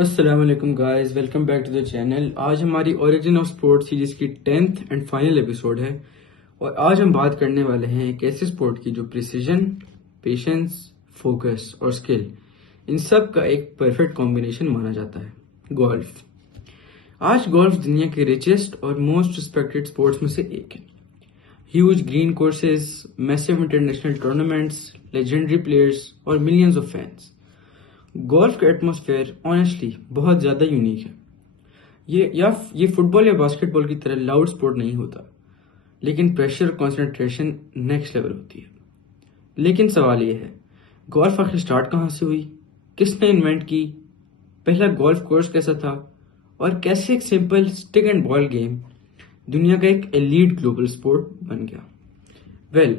अस्सलाम वालेकुम guys, welcome back to the channel. आज हमारी ओरिजिन ऑफ स्पोर्ट सीरीज की 10th एंड फाइनल एपिसोड है और आज हम बात करने वाले हैं एक ऐसे स्पोर्ट की जो प्रिसीजन, पेशेंस, फोकस और स्किल इन सब का एक परफेक्ट कॉम्बिनेशन माना जाता है, गोल्फ। आज गोल्फ दुनिया के रिचेस्ट और मोस्ट रिस्पेक्टेड स्पोर्ट्स में से एक है। Huge green courses, massive international tournaments, legendary players और मिलियंस ऑफ फैंस। गोल्फ का एटमॉस्फेयर ऑनेस्टली बहुत ज्यादा यूनिक है। ये फुटबॉल या बास्केटबॉल की तरह लाउड स्पोर्ट नहीं होता, लेकिन प्रेशर और कंसंट्रेशन नेक्स्ट लेवल होती है। लेकिन सवाल ये है, गोल्फ आखिर स्टार्ट कहाँ से हुई, किसने इन्वेंट की, पहला गोल्फ कोर्स कैसा था और कैसे एक simple stick and ball game दुनिया का एक एलीट ग्लोबल स्पोर्ट बन गया। वेल,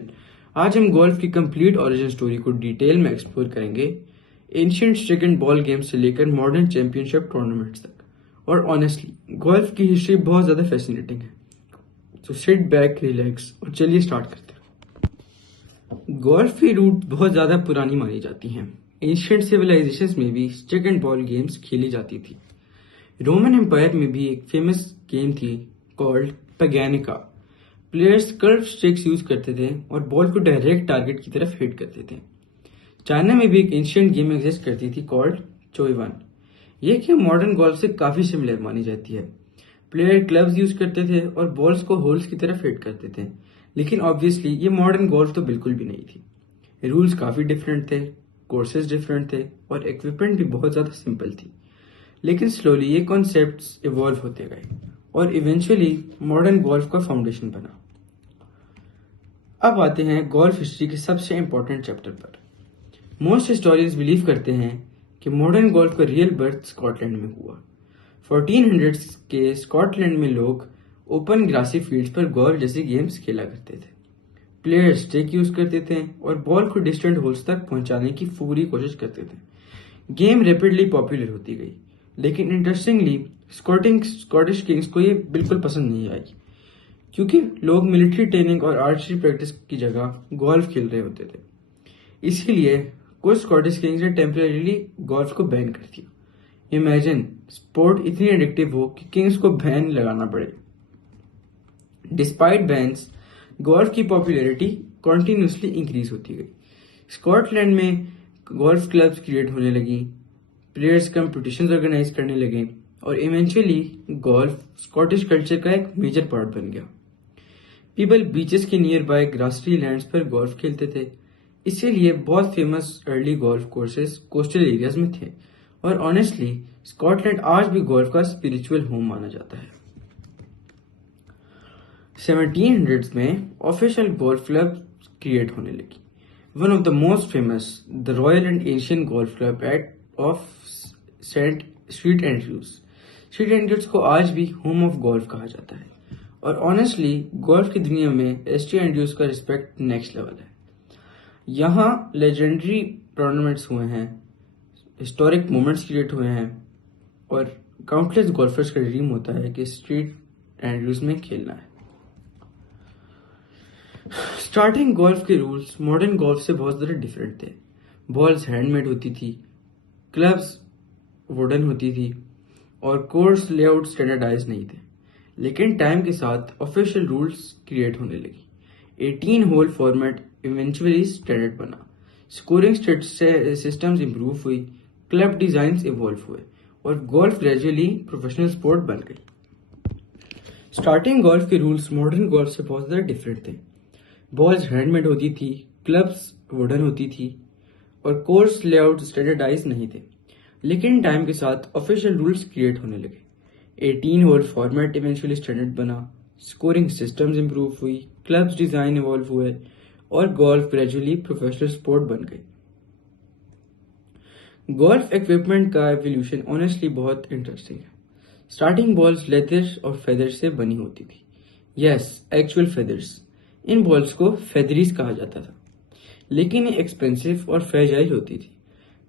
आज हम गोल्फ की कंप्लीट ओरिजिन स्टोरी को डिटेल में एक्सप्लोर करेंगे, ancient stick and ball game से लेकर मॉडर्न चैंपियनशिप टूर्नामेंट्स तक। और ऑनेस्टली गोल्फ की हिस्ट्री बहुत ज्यादा फैसिनेटिंग है। तो सिट बैक, रिलैक्स और चलिए स्टार्ट करते हैं। गोल्फ की रूट बहुत ज्यादा पुरानी मानी जाती हैं। एंशिएंट सिविलाइजेशंस में भी स्टिक एंड बॉल गेम्स खेली जाती थी। रोमन एम्पायर में भी एक फेमस गेम थी called paganica. Players curve sticks use करते थे और बॉल को डायरेक्ट टारगेट की तरफ हिट करते थे। चाइना में भी एक एंशिएंट गेम एग्जिस्ट करती थी कॉल्ड चोईवन। यह गेम मॉडर्न गोल्फ से काफी सिमिलर मानी जाती है। प्लेयर क्लब्स यूज करते थे और बॉल्स को होल्स की तरफ हिट करते थे, लेकिन ऑब्वियसली ये मॉडर्न गोल्फ तो बिल्कुल भी नहीं थी। रूल्स काफी डिफरेंट थे, कोर्सेज डिफरेंट थे और इक्विपमेंट भी बहुत ज्यादा सिंपल थी। लेकिन स्लोली ये कॉन्सेप्ट्स इवॉल्व होते गए और इवेंचुअली मॉडर्न गोल्फ का फाउंडेशन बना। अब आते हैं गोल्फ हिस्ट्री के सबसे इंपॉर्टेंट चैप्टर पर। मोस्ट हिस्टोरियंस बिलीव करते हैं कि मॉडर्न गोल्फ का रियल बर्थ स्कॉटलैंड में हुआ। 1400s के स्कॉटलैंड में लोग ओपन ग्रासी फील्ड्स पर गोल्फ जैसे गेम्स खेला करते थे। प्लेयर्स स्टिक यूज करते थे और बॉल को डिस्टेंट होल्स तक पहुंचाने की पूरी कोशिश करते थे। गेम रैपिडली पॉपुलर होती गई, लेकिन इंटरेस्टिंगली स्कॉटिश किंग्स को ये बिल्कुल पसंद नहीं आई, क्योंकि लोग मिलिट्री ट्रेनिंग और आर्चरी प्रैक्टिस की जगह गोल्फ खेल रहे होते थे। इसीलिए कुछ स्कॉटिश किंग्स ने टेम्परेरीली गोल्फ को बैन कर दिया। इमेजिन स्पोर्ट इतनी एडिक्टिव हो कि किंग्स को बैन लगाना पड़े। डिस्पाइट बैन्स, गोल्फ की पॉपुलैरिटी कॉन्टिन्यूसली इंक्रीज होती गई। स्कॉटलैंड में गोल्फ क्लब्स क्रिएट होने लगी, प्लेयर्स कंपटीशंस ऑर्गेनाइज करने लगे और इवेंचुअली गोल्फ स्कॉटिश कल्चर का एक मेजर पार्ट बन गया। पीपल बीचेस के नियर बाय ग्रासरी लैंड्स पर गोल्फ खेलते थे। इसीलिए बहुत famous early golf courses coastal areas में थे और ऑनेस्टली स्कॉटलैंड आज भी गोल्फ का स्पिरिचुअल होम माना जाता है। 1700s में ऑफिशियल गोल्फ क्लब क्रिएट होने लगी। One of the most famous, the royal and Asian golf club at of saint street Andrews. Street Andrews को आज भी होम ऑफ गोल्फ कहा जाता है और ऑनेस्टली गोल्फ की दुनिया में एसटी एंड्रयूज का रिस्पेक्ट नेक्स्ट लेवल है। यहाँ लेजेंडरी टूर्नामेंट्स हुए हैं, हिस्टोरिक मोमेंट्स क्रिएट हुए हैं और काउंटलेस गोल्फर्स का ड्रीम होता है कि स्ट्रीट एंड्रयूज में खेलना है। स्टार्टिंग गोल्फ के रूल्स मॉडर्न गोल्फ से बहुत ज्यादा डिफरेंट थे। बॉल्स हैंडमेड होती थी, क्लब्स वुडन होती थी और कोर्स लेआउट स्टैंडर्डाइज नहीं थे। लेकिन टाइम के साथ ऑफिशियल रूल्स क्रिएट होने लगी। 18 होल फॉर्मेट इवेंचुअली स्टैंडर्ड बना, स्कोरिंग सिस्टम्स इंप्रूव हुई, क्लब डिजाइन इवॉल्व हुए और गोल्फ ग्रेजुअली प्रोफेशनल स्पोर्ट बन गई। स्टार्टिंग गोल्फ के रूल्स मॉडर्न गोल्फ से बहुत ज्यादा डिफरेंट थे। बॉल्स हैंडमेड होती थी, क्लब्स वुडन होती थी और कोर्स लेआउट स्टैंडर्डाइज नहीं थे। लेकिन टाइम के साथ ऑफिशियल रूल्स क्रिएट होने लगे। 18 होल फॉर्मेट इवेंचुअली स्टैंडर्ड बना, स्कोरिंग सिस्टम्स इंप्रूव हुई, क्लब्स डिजाइन इवॉल्व हुए और गोल्फ ग्रेजुअली प्रोफेशनल स्पोर्ट बन गई। गोल्फ इक्विपमेंट का एवोल्यूशन ऑनेस्टली बहुत इंटरेस्टिंग है। स्टार्टिंग बॉल्स लेदर और फेदर्स से बनी होती थी। Yes, actual feathers. इन बॉल्स को फेदरीज कहा जाता था, लेकिन ये एक्सपेंसिव और फ्रेजाइल होती थी।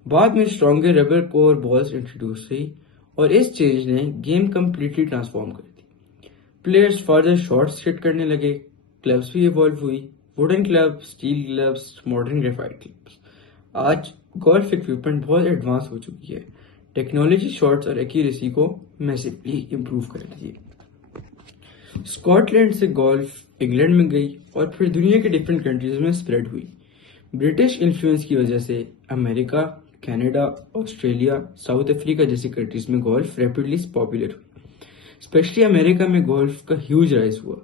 बाद में stronger rubber core balls introduce हुई और इस चेंज ने गेम कंप्लीटली ट्रांसफॉर्म कर दी। प्लेयर्स फर्दर शॉट्स हिट करने लगे, क्लब्स भी इवॉल्व हुई, wooden club, steel gloves, modern graphite clubs. आज गोल्फ इक्विपमेंट बहुत एडवांस हो चुकी है। टेक्नोलॉजी शॉट्स और एक्यूरेसी को मैसिवली इम्प्रूव कर रही है। स्कॉटलैंड से गोल्फ इंग्लैंड में गई और फिर दुनिया के डिफरेंट कंट्रीज में स्प्रेड हुई। ब्रिटिश इन्फ्लुएंस की वजह से America, Canada, Australia, south Africa जैसी कंट्रीज में गोल्फ रैपिडली पॉपुलर हुई। स्पेशली अमेरिका में गोल्फ का ह्यूज राइज हुआ।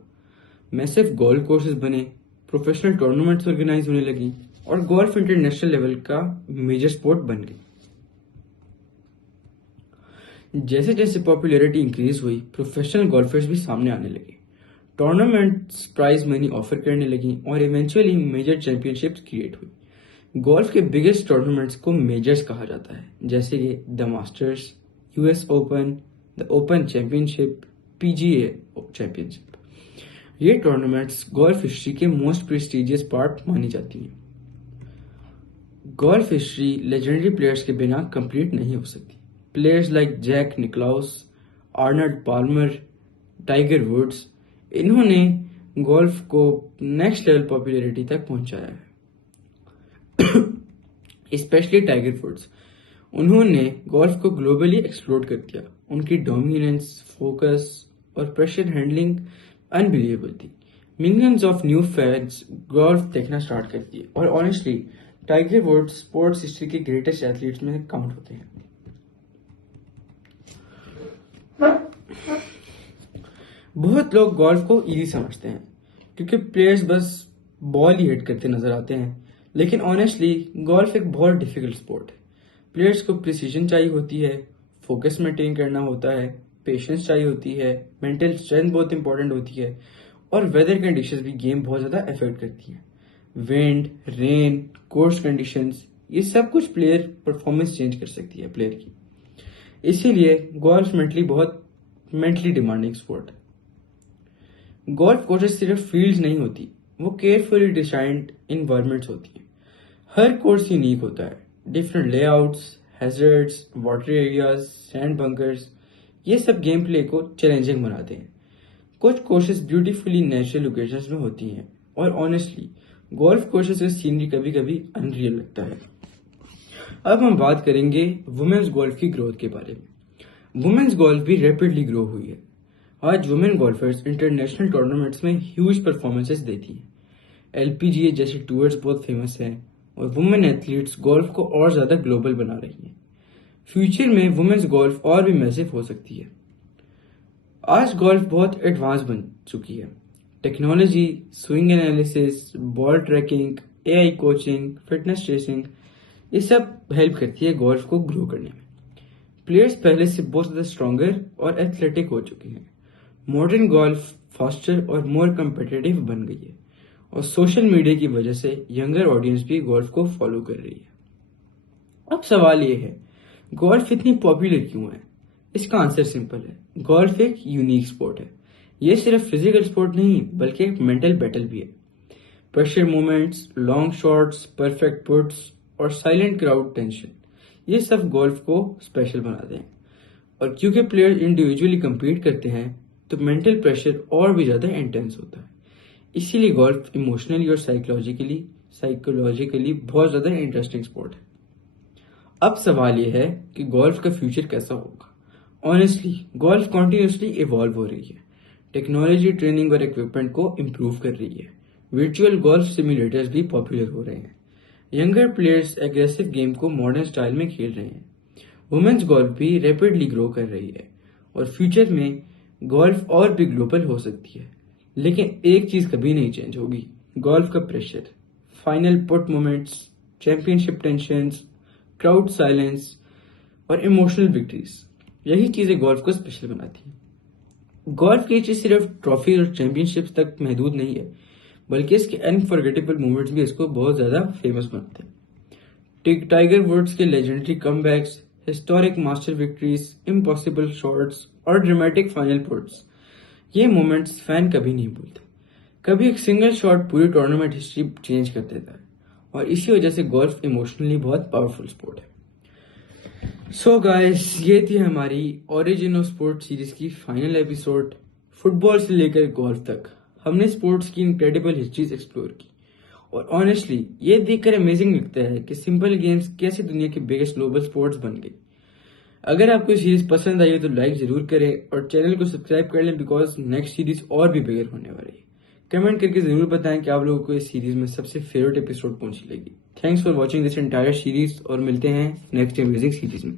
मैसिव गोल्फ कोर्सेज बने, प्रोफेशनल टूर्नामेंट्स ऑर्गेनाइज होने लगी और गोल्फ इंटरनेशनल लेवल का मेजर स्पोर्ट बन गई। जैसे जैसे पॉपुलैरिटी इंक्रीज हुई, प्रोफेशनल गोल्फर्स भी सामने आने लगे। टूर्नामेंट्स प्राइज मनी ऑफर करने लगी और इवेंचुअली मेजर चैंपियनशिप्स क्रिएट हुई। गोल्फ के बिगेस्ट टूर्नामेंट्स को मेजर्स कहा जाता है, जैसे कि the masters, US open, the open championship, PGA championship. ये टूर्नामेंट्स गोल्फ हिस्ट्री के मोस्ट प्रेस्टिजियस पार्ट मानी जाती हैं। गोल्फ हिस्ट्री लेजेंडरी प्लेयर्स के बिना कंप्लीट नहीं हो सकती। Players like Jack Nicklaus, Arnold Palmer, Tiger Woods, इन्होंने गोल्फ को नेक्स्ट लेवल पॉपुलैरिटी तक पहुंचाया है। स्पेशली टाइगर वुड्स, उन्होंने गोल्फ को ग्लोबली एक्सप्लोर कर दिया। उनकी डोमिनेंस, फोकस और प्रेशर हैंडलिंग अनबिलीवेबल थी। Millions of new fans golf देखना स्टार्ट कर दिए और honestly Tiger Woods sports history के ग्रेटेस्ट एथलीट्स में काउंट होते हैं। बहुत लोग गोल्फ को इजी समझते हैं क्योंकि प्लेयर्स बस बॉल ही हिट करते नजर आते हैं, लेकिन ऑनेस्टली गोल्फ एक बहुत डिफिकल्ट स्पोर्ट है। प्लेयर्स को प्रिसीजन चाहिए होती है, फोकस मेंटेन करना होता है, पेशेंस चाहिए होती है, मेंटल स्ट्रेंथ बहुत इंपॉर्टेंट होती है और वेदर कंडीशंस भी गेम बहुत ज्यादा अफेक्ट करती हैं। विंड, रेन, कोर्स कंडीशंस, ये सब कुछ प्लेयर परफॉर्मेंस चेंज कर सकती है प्लेयर की। इसीलिए गोल्फ मेंटली डिमांडिंग स्पोर्ट है। गोल्फ कोर्सेज सिर्फ फील्ड्स नहीं होती, वो केयरफुली डिजाइंड इन्वायरमेंट्स होती हैं। हर कोर्स यूनिक होता है। Different layouts, hazards, water areas, sand bunkers, ये सब गेम प्ले को चैलेंजिंग बनाते हैं। कुछ कोर्सेज ब्यूटीफुली नेचुरल लोकेशंस में होती हैं और ऑनेस्टली गोल्फ कोर्सेज की सीनरी कभी कभी अनरियल लगता है। अब हम बात करेंगे वुमेन्स गोल्फ की ग्रोथ के बारे में। वुमेन्स गोल्फ भी रैपिडली ग्रो हुई है। आज वुमेन गोल्फर्स इंटरनेशनल टूर्नामेंट्स में ह्यूज परफॉर्मेंसेस देती हैं। एलपीजीए जैसे टूर्स बहुत फेमस हैं और वुमेन एथलीट्स गोल्फ को और ज्यादा ग्लोबल बना रही हैं। फ्यूचर में वुमेन्स गोल्फ और भी मैसिव हो सकती है। आज गोल्फ बहुत एडवांस बन चुकी है। Technology, swing analysis, ball tracking, AI coaching, fitness tracing, ये सब हेल्प करती है गोल्फ को ग्रो करने में। प्लेयर्स पहले से बहुत ज्यादा स्ट्रॉन्गर और एथलेटिक हो चुके हैं। मॉडर्न गोल्फ फास्टर और मोर कम्पिटिटिव बन गई है और सोशल मीडिया की वजह से यंगर ऑडियंस भी गोल्फ को फॉलो कर रही है। अब सवाल ये है, गोल्फ इतनी पॉपुलर क्यों है? इसका आंसर सिंपल है, गोल्फ एक यूनिक स्पोर्ट है। ये सिर्फ फिजिकल स्पोर्ट नहीं बल्कि एक मेंटल बैटल भी है। Pressure movements, long shots, perfect puts और साइलेंट क्राउड टेंशन, ये सब गोल्फ को स्पेशल बनाते हैं। और क्योंकि प्लेयर इंडिविजुअली compete करते हैं तो मेंटल प्रेशर और भी ज्यादा इंटेंस होता है। इसीलिए गोल्फ इमोशनली और साइकोलॉजिकली बहुत ज्यादा इंटरेस्टिंग स्पोर्ट है। अब सवाल यह है कि गोल्फ का फ्यूचर कैसा होगा। ऑनेस्टली गोल्फ कॉन्टिन्यूसली इवॉल्व हो रही है। टेक्नोलॉजी, ट्रेनिंग और इक्विपमेंट को इम्प्रूव कर रही है। वर्चुअल गोल्फ सिमुलेटर्स भी पॉपुलर हो रहे हैं। यंगर प्लेयर्स एग्रेसिव गेम को मॉडर्न स्टाइल में खेल रहे हैं। वुमेन्स गोल्फ भी रैपिडली ग्रो कर रही है और फ्यूचर में गोल्फ और भी ग्लोबल हो सकती है। लेकिन एक चीज कभी नहीं चेंज होगी, गोल्फ का pressure, final put moments, championship tensions, crowd silence और इमोशनल विक्ट्रीज, यही चीजें गोल्फ को स्पेशल बनाती हैं। गोल्फ की चीज सिर्फ ट्रॉफी और चैंपियनशिप्स तक महदूद नहीं है, बल्कि इसके अनफॉरगेटेबल मोमेंट्स भी इसको बहुत ज्यादा फेमस बनाते हैं। टाइगर वुड्स के legendary comebacks, historic master victories, impossible shots और ड्रामेटिक फाइनल पुट्स, ये मोमेंट्स फैन कभी नहीं भूलते। कभी एक सिंगल शॉट पूरी टूर्नामेंट हिस्ट्री चेंज कर देता है और इसी वजह से गोल्फ इमोशनली बहुत पावरफुल स्पोर्ट है। सो गाइस, ये थी हमारी ओरिजिन ऑफ स्पोर्ट सीरीज की फाइनल एपिसोड। फुटबॉल से लेकर गोल्फ तक हमने स्पोर्ट्स की इनक्रेडिबल हिस्ट्रीज एक्सप्लोर की और ऑनेस्टली ये देखकर अमेजिंग लगता है कि सिंपल गेम्स कैसे दुनिया के बिगेस्ट ग्लोबल स्पोर्ट्स बन गई। अगर आपको ये सीरीज पसंद आई हो तो लाइक जरूर करें और चैनल को सब्सक्राइब कर लें, बिकॉज नेक्स्ट सीरीज और भी बिगर होने वाली है। कमेंट करके जरूर बताएं कि आप लोगों को इस सीरीज में सबसे फेवरेट एपिसोड कौन सी लगी। Thanks for watching this entire series और मिलते हैं नेक्स्ट अमेजिंग सीरीज में।